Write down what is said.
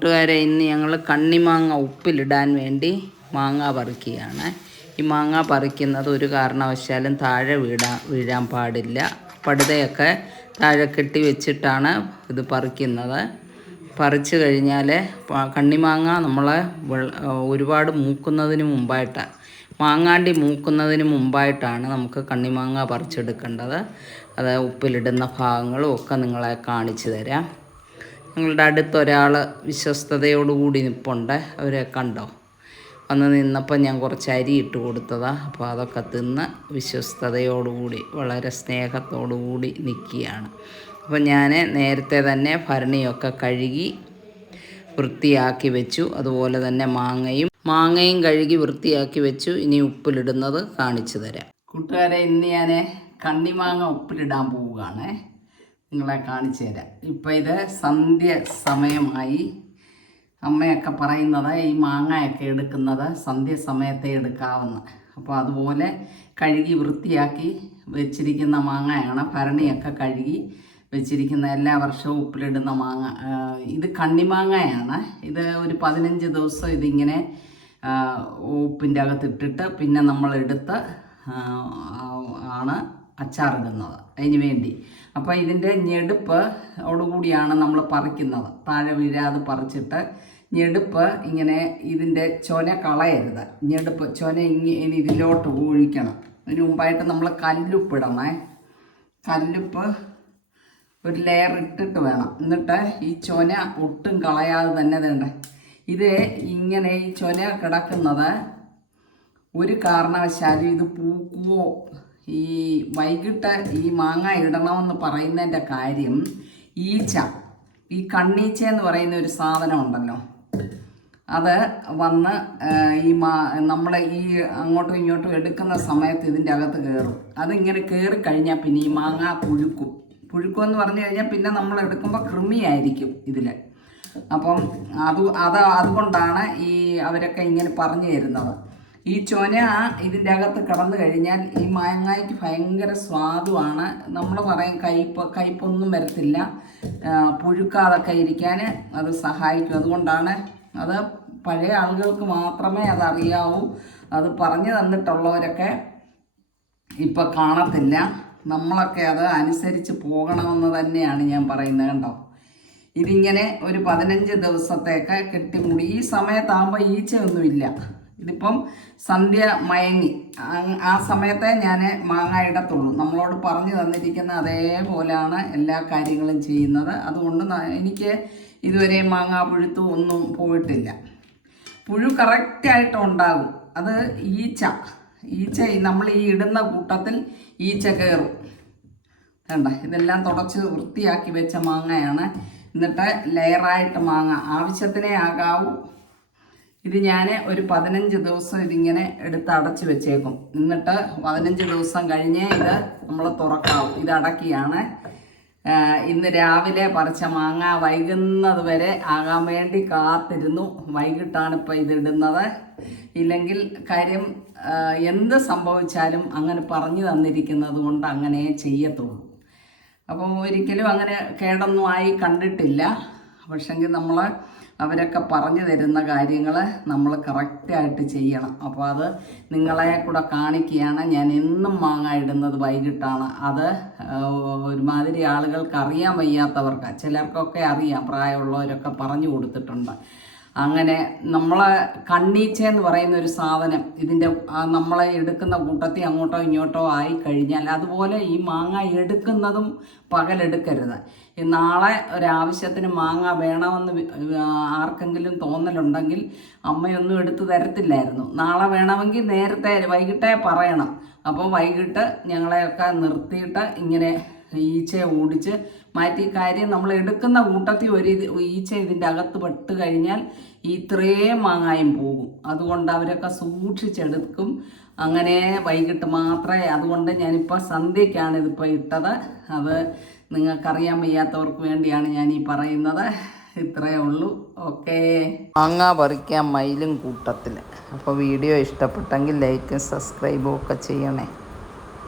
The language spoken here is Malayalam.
കൂട്ടുകാരെ ഇന്ന് ഞങ്ങൾ കണ്ണിമാങ്ങ ഉപ്പിലിടാൻ വേണ്ടി മാങ്ങ പറിക്കുകയാണ്. ഈ മാങ്ങ പറിക്കുന്നത് ഒരു കാരണവശാലും താഴെ വീടാ വീഴാൻ പാടില്ല. പടുതയൊക്കെ താഴെ കെട്ടി വെച്ചിട്ടാണ് ഇത് പറിക്കുന്നത്. പറിച്ചു കഴിഞ്ഞാൽ കണ്ണിമാങ്ങ നമ്മളെ ഒരുപാട് മൂക്കുന്നതിന് മുമ്പായിട്ടാണ് മാങ്ങാണ്ടി മൂക്കുന്നതിന് മുമ്പായിട്ടാണ് നമുക്ക് കണ്ണിമാങ്ങ പറിച്ചെടുക്കേണ്ടത്. അത് ഉപ്പിലിടുന്ന ഭാഗങ്ങളും ഒക്കെ നിങ്ങളെ കാണിച്ചു തരാം. ഞങ്ങളുടെ അടുത്ത് ഒരാൾ വിശ്വസ്തയോടുകൂടി നിൽപ്പുണ്ട് അവരെ കണ്ടോ? വന്ന് നിന്നപ്പോൾ ഞാൻ കുറച്ച് അരി ഇട്ട് കൊടുത്തതാണ് അപ്പോൾ അതൊക്കെ തിന്ന് വിശ്വസ്തയോടുകൂടി വളരെ സ്നേഹത്തോടുകൂടി നിൽക്കുകയാണ്. അപ്പോൾ ഞാൻ നേരത്തെ തന്നെ ഭരണിയൊക്കെ കഴുകി വൃത്തിയാക്കി വെച്ചു. അതുപോലെ തന്നെ മാങ്ങയും മാങ്ങയും കഴുകി വൃത്തിയാക്കി വെച്ചു. ഇനി ഉപ്പിലിടുന്നത് കാണിച്ചു തരാം. കൂട്ടുകാരെ ഇന്ന് ഞാൻ കണ്ണിമാങ്ങ ഉപ്പിലിടാൻ പോവുകയാണ്. നിങ്ങളെ കാണിച്ചു തരാം. ഇപ്പം ഇത് സന്ധ്യ സമയമായി. അമ്മയൊക്കെ പറയുന്നത് ഈ മാങ്ങയൊക്കെ എടുക്കുന്നത് സന്ധ്യ സമയത്തെ എടുക്കാവുന്ന. അപ്പോൾ അതുപോലെ കഴുകി വൃത്തിയാക്കി വെച്ചിരിക്കുന്ന മാങ്ങയാണ്. ഭരണിയൊക്കെ കഴുകി വെച്ചിരിക്കുന്ന എല്ലാ വർഷവും ഉപ്പിലിടുന്ന മാങ്ങ. ഇത് കണ്ണിമാങ്ങയാണ്. ഇത് ഒരു പതിനഞ്ച് ദിവസം ഇതിങ്ങനെ ഉപ്പിന്റെ അകത്തിട്ടിട്ട് പിന്നെ നമ്മൾ എടുത്ത് ആണ് അച്ചാറിടുന്നത്. അതിന് വേണ്ടി. അപ്പോൾ ഇതിന്റെ ഞെടുപ്പ് ഓടുകൂടിയാണ് നമ്മൾ പറിക്കുന്നത്. താഴെ വീഴാതെ പറിച്ചിട്ട് ഞെടുപ്പ് ഇങ്ങനെ ഇതിന്റെ ചൊന കളയരുത്. ഞെടുപ്പ് ചൊന ഇനി ഇതിലോട്ട് ഒഴിക്കണം. അതിന് മുമ്പായിട്ട് നമ്മൾ കല്ലുപ്പിടണേ. കല്ലുപ്പ് ഒരു ലെയർ ഇട്ടിട്ട് വേണം. എന്നിട്ട് ഈ ചൊന ഒട്ടും കളയാതെ തന്നെ വേണ്ടേ ഇത് ഇങ്ങനെ ഈ ചൊന കിടക്കുന്നത് ഒരു കാരണവശാലും ഇത് പൂക്കുവോ ഈ വൈകിട്ട് ഈ മാങ്ങ ഇടണമെന്ന് പറയുന്നതിന്റെ കാര്യം ഈച്ച. ഈ കണ്ണീച്ച എന്ന് പറയുന്ന ഒരു സാധനം ഉണ്ടല്ലോ. അത് വന്ന് ഈ മാ നമ്മൾ ഈ അങ്ങോട്ടും ഇങ്ങോട്ടും എടുക്കുന്ന സമയത്ത് ഇതിന്റെ അകത്ത് കയറും. അതിങ്ങനെ കയറി കഴിഞ്ഞാൽ പിന്നെ ഈ മാങ്ങ പുഴുക്കും. പുഴുക്കും എന്ന് പറഞ്ഞു കഴിഞ്ഞാൽ പിന്നെ നമ്മൾ എടുക്കുമ്പോൾ കൃമിയായിരിക്കും ഇതിൽ അപ്പം അത് അത് അതുകൊണ്ടാണ് ഈ അവരൊക്കെ ഇങ്ങനെ പറഞ്ഞു തരുന്നത്. ഈ ചൊന ഇതിന്റെ അകത്ത് കടന്നു കഴിഞ്ഞാൽ ഈ മാങ്ങായ്ക്ക് ഭയങ്കര സ്വാദുമാണ് നമ്മൾ പറയും കയ്പ് കയ്പൊന്നും വരത്തില്ല. പുഴുക്കാതൊക്കെ ഇരിക്കാൻ അത് സഹായിക്കും. അതുകൊണ്ടാണ് അത് പഴയ ആളുകൾക്ക് മാത്രമേ അതറിയാവൂ. അത് പറഞ്ഞു തന്നിട്ടുള്ളവരൊക്കെ ഇപ്പം കാണത്തില്ല. നമ്മളൊക്കെ അത് അനുസരിച്ച് പോകണമെന്ന് തന്നെയാണ് ഞാൻ പറയുന്നത് കണ്ടോ? ഇതിങ്ങനെ ഒരു പതിനഞ്ച് ദിവസത്തേക്ക് കെട്ടിമൂടി. ഈ സമയത്താകുമ്പോൾ ഈച്ചയൊന്നുമില്ല. ഇതിപ്പം സന്ധ്യ മയങ്ങി. ആ സമയത്തെ ഞാൻ മാങ്ങ ഇടത്തുള്ളൂ. നമ്മളോട് പറഞ്ഞു തന്നിരിക്കുന്ന അതേപോലെയാണ് എല്ലാ കാര്യങ്ങളും ചെയ്യുന്നത്. അതുകൊണ്ട് എനിക്ക് ഇതുവരെ മാങ്ങ പുഴുത്തു ഒന്നും പോയിട്ടില്ല. പുഴു കറക്റ്റായിട്ട് ഉണ്ടാകും. അത് ഈച്ച. ഈച്ച നമ്മൾ ഈ ഇടുന്ന കൂട്ടത്തിൽ ഈച്ച കയറും. വേണ്ട ഇതെല്ലാം തുടച്ച് വൃത്തിയാക്കി വെച്ച മാങ്ങയാണ്. എന്നിട്ട് ലെയറായിട്ട് മാങ്ങ. ആവശ്യത്തിനേ ആകാവൂ. ഇത് ഞാൻ ഒരു പതിനഞ്ച് ദിവസം ഇതിങ്ങനെ എടുത്ത് അടച്ച് വെച്ചേക്കും. എന്നിട്ട് പതിനഞ്ച് ദിവസം കഴിഞ്ഞേ ഇത് നമ്മൾ തുറക്കാവും. ഇത് അടക്കിയാണ്. ഇന്ന് രാവിലെ പറിച്ച മാങ്ങ വൈകുന്നത് വരെ ആകാൻ വേണ്ടി കാത്തിരുന്നു. വൈകിട്ടാണ് ഇപ്പോൾ ഇതിടുന്നത് ഇല്ലെങ്കിൽ കാര്യം എന്ത് സംഭവിച്ചാലും അങ്ങനെ പറഞ്ഞു തന്നിരിക്കുന്നത് കൊണ്ട് അങ്ങനെ ചെയ്യത്തുള്ളൂ. അപ്പോൾ ഒരിക്കലും അങ്ങനെ കേടൊന്നും ആയി കണ്ടിട്ടില്ല. പക്ഷെങ്കിൽ നമ്മൾ അവരൊക്കെ പറഞ്ഞു തരുന്ന കാര്യങ്ങൾ നമ്മൾ കറക്റ്റായിട്ട് ചെയ്യണം. അപ്പോൾ അത് നിങ്ങളെ കൂടെ കാണിക്കുകയാണ്. ഞാൻ എന്നും മാങ്ങ ഇടുന്നത് വൈകിട്ടാണ്. അത് ഒരുമാതിരി ആളുകൾക്ക് അറിയാൻ വയ്യാത്തവർക്ക്. ചിലർക്കൊക്കെ അറിയാം പ്രായമുള്ളവരൊക്കെ പറഞ്ഞു കൊടുത്തിട്ടുണ്ട്. അങ്ങനെ നമ്മളെ കണ്ണീച്ച എന്ന് പറയുന്ന ഒരു സാധനം ഇതിന്റെ നമ്മളെ എടുക്കുന്ന കൂട്ടത്തിൽ അങ്ങോട്ടോ ഇങ്ങോട്ടോ ആയി കഴിഞ്ഞാൽ അതുപോലെ ഈ മാങ്ങ എടുക്കുന്നതും പകലെടുക്കരുത്. നാളെ ഒരാവശ്യത്തിന് മാങ്ങ വേണമെന്ന് ആർക്കെങ്കിലും തോന്നലുണ്ടെങ്കിൽ അമ്മയൊന്നും എടുത്തു തരത്തില്ലായിരുന്നു. നാളെ വേണമെങ്കിൽ നേരത്തെ വൈകിട്ടേ പറയണം. അപ്പോൾ വൈകിട്ട് ഞങ്ങളെയൊക്കെ നിർത്തിയിട്ട് ഇങ്ങനെ ഈച്ചയെ ഓടിച്ച് മാറ്റി. കാര്യം നമ്മൾ എടുക്കുന്ന കൂട്ടത്തിൽ ഒരു ഈച്ച ഇതിന്റെ അകത്ത് പെട്ട് കഴിഞ്ഞാൽ ഇത്രയും മാങ്ങായും പോകും. അതുകൊണ്ട് അവരൊക്കെ സൂക്ഷിച്ചെടുക്കും. അങ്ങനെ വൈകിട്ട് മാത്രമേ അതുകൊണ്ട് ഞാനിപ്പോൾ സന്ധ്യയ്ക്കാണ് ഇതിപ്പോൾ ഇട്ടത്. അത് നിങ്ങൾക്കറിയാൻ വയ്യാത്തവർക്ക് വേണ്ടിയാണ് ഞാൻ ഈ പറയുന്നത്. ഇത്രയേ ഉള്ളൂ. ഓക്കെ. മാങ്ങ പറിക്കാൻ മയിലും കൂട്ടത്തിൽ. അപ്പോൾ വീഡിയോ ഇഷ്ടപ്പെട്ടെങ്കിൽ ലൈക്കും സബ്സ്ക്രൈബും ഒക്കെ ചെയ്യണേ.